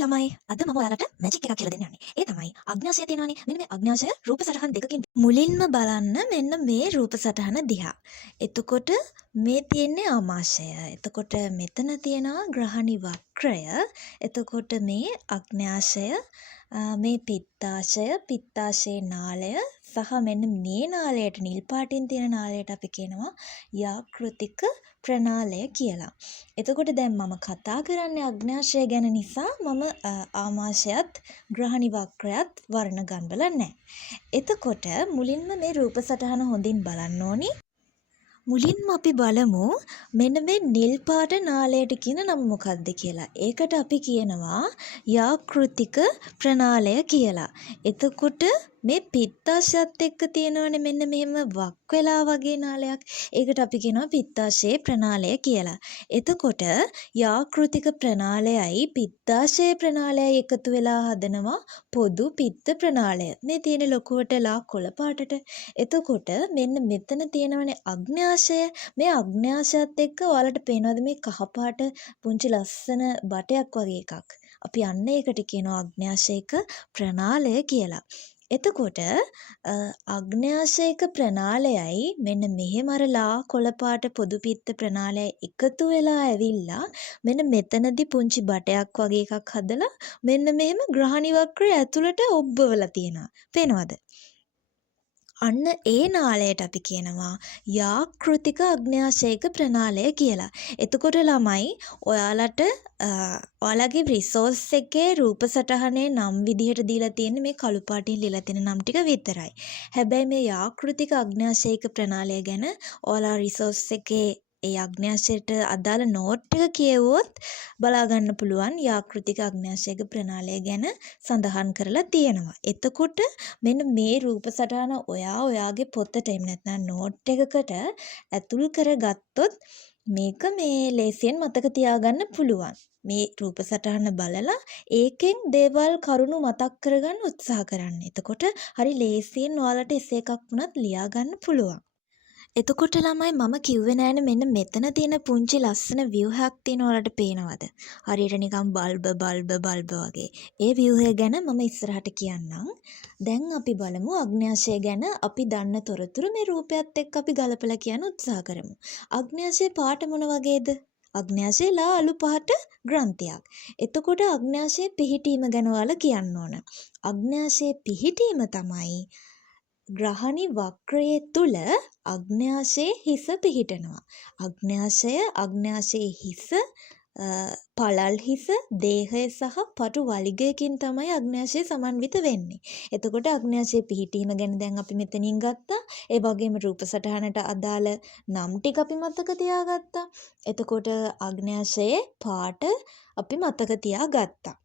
ළමයි අද මම ඔයාලට මැජික් එකක් කියලා දෙන්න යන්නේ. ඒ තමයි අග්න්‍යාශය තියෙනවානේ. මෙන්න මේ අග්න්‍යාශය රූප සටහන් දෙකකින් මුලින්ම බලන්න මෙන්න මේ රූප සටහන දිහා. එතකොට මේ තියෙන්නේ ආමාශය. එතකොට මෙතන තියෙනවා ග්‍රහණි වක්‍රය. එතකොට මේ අග්න්‍යාශය මේ පිත්තාශයේ නාලය සහ මෙන්න මේ නාලයට නිල් පාටින් තියෙන නාලයට අපි කියනවා යාකෘතික ප්‍රනාලය කියලා. එතකොට දැන් මම කතා කරන්නේ අග්න්‍යාශය ගැන නිසා මම ආමාශයත් ග්‍රහණි වක්‍රයත් වර්ණ ගන්වලා නැහැ. එතකොට මුලින්ම මේ රූප සටහන හොඳින් බලන්න ඕනි. මුලින්ම අපි බලමු මෙන්න මේ නිල් පාට නාලයට කියන නම මොකක්ද කියලා. ඒකට අපි කියනවා යාකෘතික ප්‍රනාලය කියලා. එතකොට මේ පිත්තාශයත් එක්ක තියෙනවනේ මෙන්න මෙහෙම වක් වෙලා වගේ නාලයක්. ඒකට අපි කියනවා පිත්තාශයේ ප්‍රනාලය කියලා. එතකොට යාකෘතික ප්‍රනාලයයි පිත්තාශයේ ප්‍රනාලයයි එකතු වෙලා හදනවා පොදු පිත්ත ප්‍රනාලය. මේ තියෙන ලොකුවට ලා කොළ පාටට. එතකොට මෙන්න මෙතන තියෙනවනේ අග්න්‍යාශය. මේ අග්න්‍යාශයත් එක්ක ඔයාලට පේනවද මේ කහ පාට පුංචි ලස්සන බටයක් වගේ එකක්. අපි අන්න ඒකට කියනවා අග්න්‍යාශයක ප්‍රනාලය කියලා. එතකොට අග්න්‍යාශයක ප්‍රනාලයයි මෙන්න මෙහෙම අර ලා කොළ පාට පොදු පිත්ත ප්‍රනාලයයි එකතු වෙලා ඇවිල්ලා මෙන්න මෙතනදී පුංචි බටයක් වගේ එකක් හදලා මෙන්න මෙහෙම ග්‍රහණි වක්‍රය ඇතුළට ඔබ්බවලා තියෙනවා. පේනවද? අන්න ඒ නාලයට අපි කියනවා යාකෘතික අග්න්‍යාශයක ප්‍රනාලය කියලා. එතකොට ළමයි ඔයාලට ඔයාලගේ රිසෝස් එකේ රූප සටහනේ නම් විදිහට දීලා තියෙන්නේ මේ කළු පාටින් ලියලා තියෙන නම් ටික විතරයි. හැබැයි මේ යාකෘතික අග්න්‍යාශයක ප්‍රනාලය ගැන ඔයාලා රිසෝස් එකේ ඒ අග්න්‍යාශයට අදාළ නෝට් එක කියවුවොත් බලා ගන්න පුළුවන් යාකෘතික අග්න්‍යාශයක ප්‍රනාලය ගැන සඳහන් කරලා තියෙනවා. එතකොට මෙන්න මේ රූප සටහන ඔයාගේ පොතට එහෙම නැත්නම් නෝට් එකකට ඇතුල් කරගත්තොත් මේක මේ ලේසියෙන් මතක තියාගන්න පුළුවන්. මේ රූප සටහන බලලා ඒකෙන් දේවල් කරුණු මතක් කරගන්න උත්සාහ කරන්න. එතකොට හරි ලේසියෙන් ඔයාලට එසේ එකක් වුණත් ලියා ගන්න පුළුවන්. එතකොට ළමයි මම කිව්වේ නෑනේ මෙන්න මෙතන තියෙන පුංචි ලස්සන view එකක් තියෙන ඔයාලට පේනවද? හරියට නිකන් බල්බ වගේ. ඒ view එක ගැන මම ඉස්සරහට කියන්නම්. දැන් අපි බලමු අග්න්‍යාශය ගැන අපි දන්න තොරතුරු මේ රූපයත් එක්ක අපි ගලපලා කියන්න උත්සාහ කරමු. අග්න්‍යාශයේ පාට මොන වගේද? අග්න්‍යාශයේ ලා අලු පාට ග්‍රන්ථියක්. එතකොට අග්න්‍යාශයේ පිහිටීම ගැන ඔයාලා කියන්න ඕන. අග්න්‍යාශයේ පිහිටීම තමයි ග්‍රහණි වක්‍රයේ තුල අග්න්‍යාශයේ හිස පිහිටනවා. අග්න්‍යාශයේ හිස පළල් හිස දේහය සහ පටු වලිගයකින් තමයි අග්න්‍යාශය සමන්විත වෙන්නේ. එතකොට අග්න්‍යාශයේ පිහිටීම ගැන දැන් අපි මෙතනින් ගත්තා. ඒ වගේම රූප සටහනට අදාළ නම් ටික අපි මතක තියාගත්තා. එතකොට අග්න්‍යාශයේ පාට අපි මතක තියාගත්තා.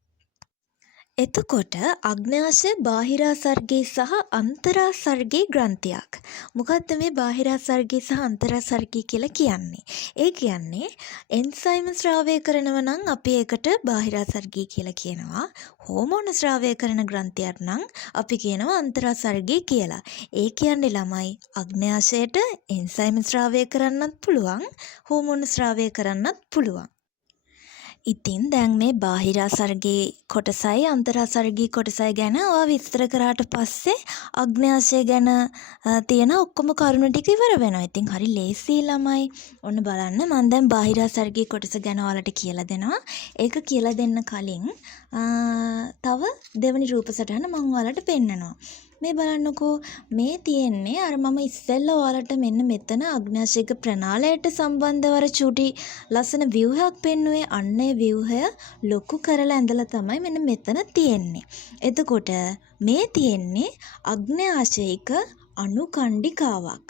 එතකොට අග්න්‍යාශය බාහිරාසර්ගී සහ අන්තරාසර්ගී ග්‍රන්ථියක්. මොකද්ද මේ බාහිරාසර්ගී සහ අන්තරාසර්ගී කියලා කියන්නේ? ඒ කියන්නේ එන්සයිම ස්‍රාවය කරනව නම් අපි ඒකට බාහිරාසර්ගී කියලා කියනවා. හෝමෝන ස්‍රාවය කරන ග්‍රන්ථියක් නම් අපි කියනවා අන්තරාසර්ගී කියලා. ඒ කියන්නේ ළමයි අග්න්‍යාශයට එන්සයිම ස්‍රාවය කරන්නත් පුළුවන්, හෝමෝන ස්‍රාවය කරන්නත් පුළුවන්. ඉතින් දැන් මේ බාහිරාසර්ගී කොටසයි අන්තරාසර්ගී කොටසයි ගැන ඔයා විස්තර කරාට පස්සේ අග්න්‍යාශය ගැන තියෙන ඔක්කොම කරුණු ටික ඉවර වෙනවා. ඉතින් හරි ලේසි ළමයි. ඔන්න බලන්න මම දැන් බාහිරාසර්ගී කොටස ගැන ඔයාලට කියලා දෙනවා. ඒක කියලා දෙන්න කලින් තව දෙවෙනි රූප සටහන මම ඔයාලට පෙන්නනවා. මේ බලන්නකෝ මේ තියෙන්නේ අර මම ඉස්සෙල්ලා ඔයාලට මෙන්න මෙතන අග්න්‍යාශයක ප්‍රනාලයට සම්බන්ධව අර චූටි ලස්සන view එකක් පෙන්නුවේ. අන්න ඒ view එක ලොකු කරලා ඇඳලා තමයි මෙන්න මෙතන තියෙන්නේ. එතකොට මේ තියෙන්නේ අග්න්‍යාශයක අනුකණ්ඩිකාවක්.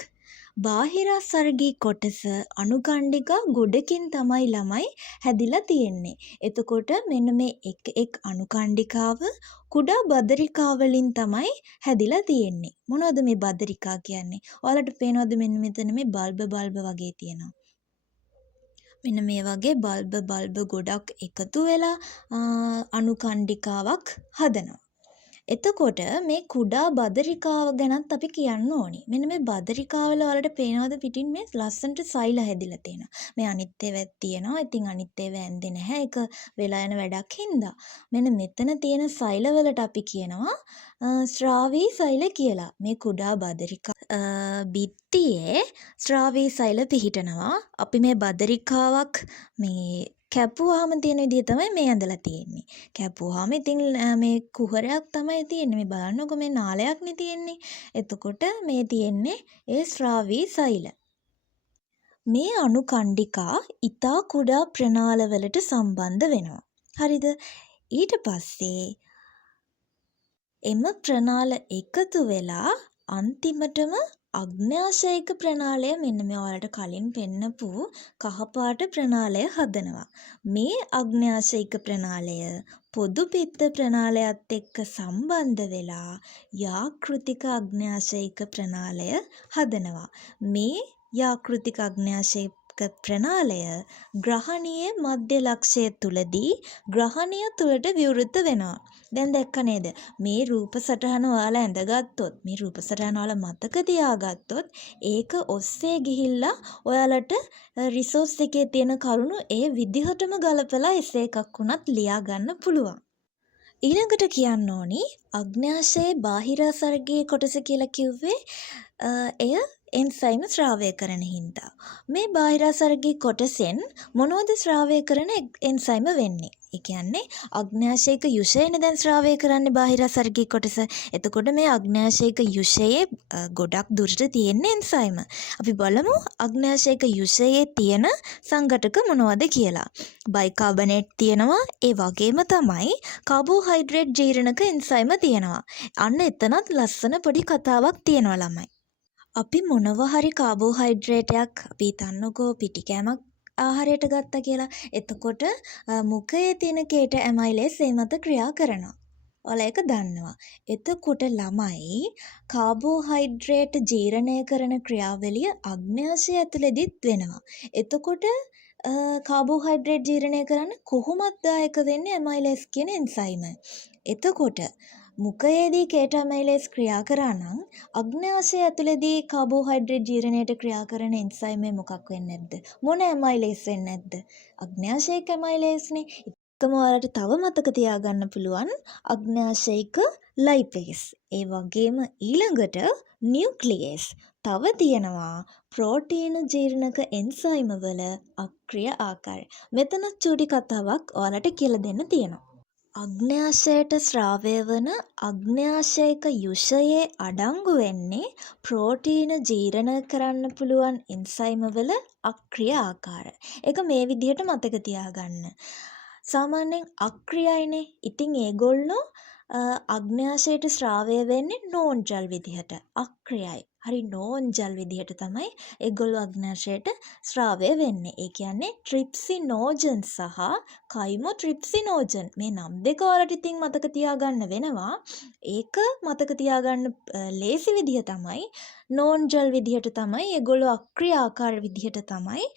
බාහිරාසර්ගී කොටස අනුකණ්ඩිකා ගොඩකින් තමයි ළමයි හැදිලා තියෙන්නේ. එතකොට මෙන්න මේ එක් අනුකණ්ඩිකාව කුඩා බදරිකා වලින් තමයි හැදිලා තියෙන්නේ. මොනවද මේ බදරිකා කියන්නේ? ඔයාලට පේනවද මෙන්න මෙතන මේ බල්බ වගේ තියෙනවා. මෙන්න මේ වගේ බල්බ ගොඩක් එකතු වෙලා අනුකණ්ඩිකාවක් හදනවා. එතකොට මේ කුඩා බදරිකාව ගැනත් අපි කියන්න ඕනි. මෙන්න මේ බදරිකාවල වලට පේනවද පිටින් මේ ලස්සනට සෛල හැදිලා තියෙනවා. මේ අනිත් ඒවාත් තියෙනවා. ඉතින් අනිත් ඒවා ඇන්දේ නැහැ. ඒක වෙලා යන වැඩක් හින්දා. මෙන්න මෙතන තියෙන සෛලවලට අපි කියනවා ස්රාවී සෛල කියලා. මේ කුඩා බදරිකා බිත්තියේ ස්රාවී සෛල පිහිටනවා. අපි මේ බදරිකාවක් මේ කැපුවාම තියෙන විදිය තමයි මේ ඇඳලා තියෙන්නේ. කැපුවාම ඉතින් මේ කුහරයක් තමයි තියෙන්නේ. මේ බලන්නකො මේ නාලයක්නේ තියෙන්නේ. එතකොට මේ තියෙන්නේ ඒ ස්රාවී සෛල. මේ අණු කණ්ඩිකා ඊතා කුඩා ප්‍රනාලවලට සම්බන්ධ වෙනවා. හරිද? ඊට පස්සේ එම ප්‍රනාල එකතු වෙලා අන්තිමටම අග්න්‍යාශයික ප්‍රනාලය මෙන්න මේ ඔයාලට කලින් පෙන්නපු කහපාට ප්‍රනාලය හදනවා. මේ අග්න්‍යාශයික ප්‍රනාලය පොදු පිත්ත ප්‍රනාලයත් එක්ක සම්බන්ධ වෙලා යාකෘතික අග්න්‍යාශයික ප්‍රනාලය හදනවා. මේ යාකෘතික අග්න්‍යාශයික ප්‍රනාලය ග්‍රහණීය මධ්‍ය ලක්ෂය තුලදී ග්‍රහණය තුලට විවෘත වෙනවා. දැන් දැක්ක නේද? මේ රූප සටහන ඔයාලා ඇඳගත්තොත්, මේ රූප සටහන ඔයාලා මතක තියාගත්තොත්, ඒක ඔස්සේ ගිහිල්ලා ඔයාලට රිසෝස් එකේ තියෙන කරුණු ඒ විදිහටම ගලපලා එසේ එකක් වුණත් ලියා ගන්න පුළුවන්. ඊළඟට කියන්න ඕනි අග්න්‍යාශයේ බාහිරාසර්ගයේ කොටස කියලා කිව්වේ එය එන්සයිම ස්‍රාවය කරන හින්දා. මේ බාහිරාසර්ගයේ කොටසෙන් මොනවද ස්‍රාවය කරන එන්සයිම වෙන්නේ? ඒ කියන්නේ අග්න්‍යාශයික යුෂයනේ දැන් ස්‍රාවය කරන්නේ බාහිරාසර්ගයේ කොටස. එතකොට මේ අග්න්‍යාශයික යුෂයේ ගොඩක් දුරට තියෙන එන්සයිම. අපි බලමු අග්න්‍යාශයික යුෂයේ තියෙන සංඝටක මොනවද කියලා. බයිකාබනේට් තියෙනවා. ඒ වගේම තමයි කාබෝහයිඩ්‍රේට් ජීර්ණක එන්සයිම තියෙනවා. අන්න එතනත් ලස්සන පොඩි කතාවක් තියෙනවා ළමයි. අපි මොනවා හරි කාබෝහයිඩ්‍රේටයක් අපි හිතන්නකෝ පිටිකෑමක් ආහාරයට ගත්තා කියලා. එතකොට මුඛයේ තියෙන කේට ඇමයිලේස් ඒ මත ක්‍රියා කරනවා. ඔයාලා ඒක දන්නවා. එතකොට ළමයි කාබෝහයිඩ්‍රේට් ජීර්ණය කරන ක්‍රියාවලිය අග්න්‍යාශය ඇතුළේදීත් වෙනවා. එතකොට කාබෝහයිඩ්‍රේට් ජීර්ණය කරන්න කොහොමද දායක වෙන්නේ ඇමයිලේස් කියන එන්සයිම. එතකොට මුඛයේදී කේට ඇමයිලේස් ක්‍රියා කරා නම් අග්න්‍යාශය ඇතුළේදී කාබෝහයිඩ්‍රේට් ජීර්ණයට ක්‍රියා කරන එන්සයිම මොකක් වෙන්නේ නැද්ද? මොන ඇමයිලේස් වෙන්නේ නැද්ද? අග්න්‍යාශයික ඇමයිලේස්නේ. එකම ඔයාලට තව මතක තියාගන්න පුළුවන් අග්න්‍යාශයික ලයිපේස්. ඒ වගේම ඊළඟට නියුක්ලියස්. තව තියෙනවා ප්‍රෝටීන ජීර්ණක එන්සයිම වල අක්‍රිය ආකාරය. මෙතන චූටි කතාවක් ඔයාලට කියලා දෙන්න තියෙනවා. අග්න්‍යාශයට ස්‍රාවය වන අග්න්‍යාශයික යුෂයේ අඩංගු වෙන්නේ ප්‍රෝටීන ජීර්ණ කරන්න පුළුවන් එන්සයිම වල අක්‍රිය ආකාරය. ඒක මේ විදිහට මතක තියාගන්න. සාමාන්‍යයෙන් අක්‍රියයිනේ. ඉතින් ඒගොල්ලෝ අග්න්‍යාශයට ස්‍රාවය වෙන්නේ නෝන්ජල් විදිහට. අක්‍රියයි. හරි නෝන්ජල් විදිහට තමයි ඒගොල්ලෝ අග්න්‍යාශයට ස්‍රාවය වෙන්නේ. ඒ කියන්නේ ට්‍රිප්සිනෝජන් සහ කයිමෝට්‍රිප්සිනෝජන්. මේ නම් දෙක ඔයාලට ඉතින් මතක තියාගන්න වෙනවා. ඒක මතක තියාගන්න ලේසි විදිහ තමයි නෝන්ජල් විදිහට තමයි ඒගොල්ලෝ අක්‍රියාකාර විදිහට තමයි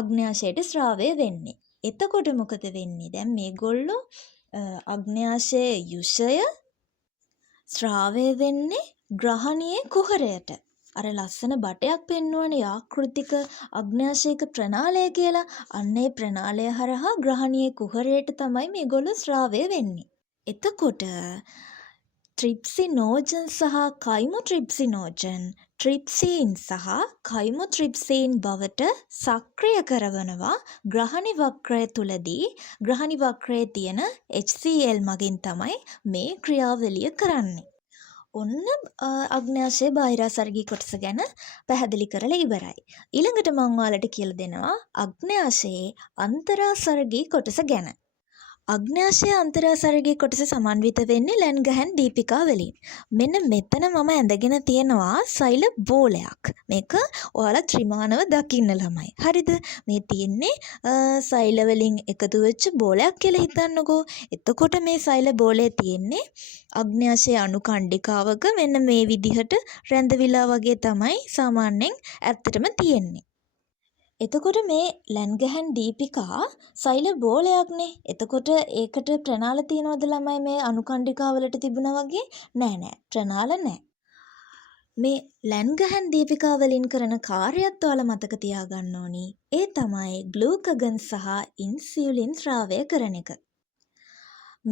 අග්න්‍යාශයට ස්‍රාවය වෙන්නේ. එතකොට මොකද වෙන්නේ? දැන් මේගොල්ලෝ අග්න්‍යාශයේ යුෂය ස්‍රාවය වෙන්නේ ග්‍රහණීය කුහරයට. අර ලස්සන බටයක් පෙන්වන්නේ ආකෘතික අග්න්‍යාශයික ප්‍රනාලය කියලා. අන්න ඒ ප්‍රනාලය හරහා ග්‍රහණීය කුහරයට තමයි මේගොල්ලෝ ස්‍රාවය වෙන්නේ. එතකොට ට්‍රිප්සිනෝජන් සහ කයිමෝට්‍රිප්සිනෝජන් ට්‍රිප්සීන් සහ කයිමෝට්‍රිප්සීන් බවට සක්‍රිය කරවනවා ග්‍රහණි වක්‍රය තුලදී. ග්‍රහණි වක්‍රයේ තියෙන HCl මගින් තමයි මේ ක්‍රියාවලිය කරන්නේ. ඔන්න අග්න්‍යාශයේ බාහිරාසර්ගී කොටස ගැන පැහැදිලි කරලා ඉවරයි. ඊළඟට මම ඔයාලට කියලා දෙනවා අග්න්‍යාශයේ අන්තරාසර්ගී කොටස ගැන. අග්න්‍යාශයේ අන්තරාසර්ගී කොටස සමන්විත වෙන්නේ ලැන්ගහන් දීපිකා වලින්. මෙන්න මෙතන මම ඇඳගෙන තියෙනවා සෛල බෝලයක්. මේක ඔයාලා ත්‍රිමානව දකින්න ළමයි. හරිද? මේ තියෙන්නේ සෛල වලින් එකතු වෙච්ච බෝලයක් කියලා හිතන්නකෝ. එතකොට මේ සෛල බෝලේ තියෙන්නේ අග්න්‍යාශයේ අණු කණ්ඩිකාවක මෙන්න මේ විදිහට රැඳවිලා වගේ තමයි සාමාන්‍යයෙන් ඇත්තටම තියෙන්නේ. එතකොට මේ ලැන්ගහන් දීපිකා සෛල බෝලයක්නේ. එතකොට ඒකට ප්‍රනාල තියනවද ළමයි මේ අනුකණ්ඩිකාවලට තිබුණා වගේ? නෑ නෑ. ප්‍රනාල නෑ. මේ ලැන්ගහන් දීපිකා වලින් කරන කාර්යයත් ඔයාලා මතක තියාගන්න ඕනි. ඒ තමයි ග්ලූකගන් සහ ඉන්සියුලින් ස්‍රාවය කරන එක.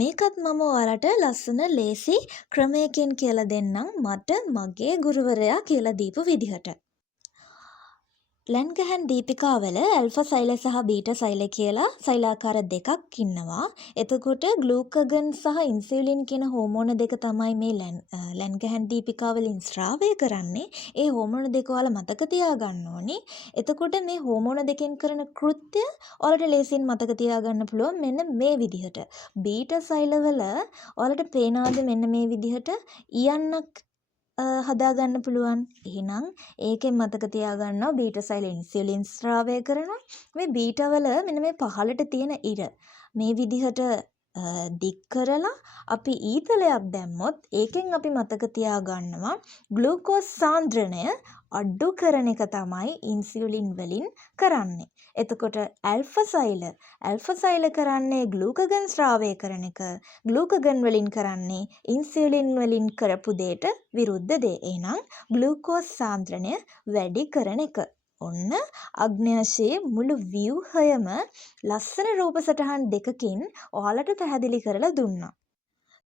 මේකත් මම ඔයාලට ලස්සන ලේසි ක්‍රමයකින් කියලා දෙන්නම් මට මගේ ගුරුවරයා කියලා දීපු විදිහට. ලැන්ගහන් දීපිකාවල ඇල්ෆා සෛල සහ බීටා සෛල කියලා සෛලාකාර දෙකක් ඉන්නවා. එතකොට ග්ලූකගන් සහ ඉන්සියුලින් කියන හෝමෝන දෙක තමයි මේ ලැන්ගහන් දීපිකා වලින් ස්‍රාවය කරන්නේ. ඒ හෝමෝන දෙක ඔයාලා මතක තියාගන්න ඕනි. එතකොට මේ හෝමෝන දෙකෙන් කරන කෘත්‍ය ඔයාලට ලේසියෙන් මතක තියාගන්න පුළුවන් මෙන්න මේ විදිහට. බීටා සෛලවල ඔයාලට පේනවාද මෙන්න මේ විදිහට ඉයන්නක් හදාගන්න පුළුවන්. එහෙනම් ඒකෙන් මතක තියාගන්නවා බීටා සෛල ඉන්සියුලින් ස්‍රාවය කරනවා. මේ බීටා වල මෙන්න මේ පහළට තියෙන ඉර මේ විදිහට දික් කරලා අපි ඊතලයක් දැම්මොත් ඒකෙන් අපි මතක තියාගන්නවා ග්ලූකෝස් සාන්ද්‍රණය අඩු කරන එක තමයි ඉන්සියුලින් වලින් කරන්නේ. එතකොට ඇල්ෆා සෛල කරන්නේ ග්ලූකගන් ස්‍රාවය කරන එක. ග්ලූකගන් වලින් කරන්නේ ඉන්සියුලින් වලින් කරපු දෙයට විරුද්ධ දේ. එහෙනම් ග්ලූකෝස් සාන්ද්‍රණය වැඩි කරන එක. ඔන්න අග්න්‍යාශයේ මුළු ව්‍යුහයම ලස්සන රූප සටහන් දෙකකින් ඔයාලට පැහැදිලි කරලා දුන්නා.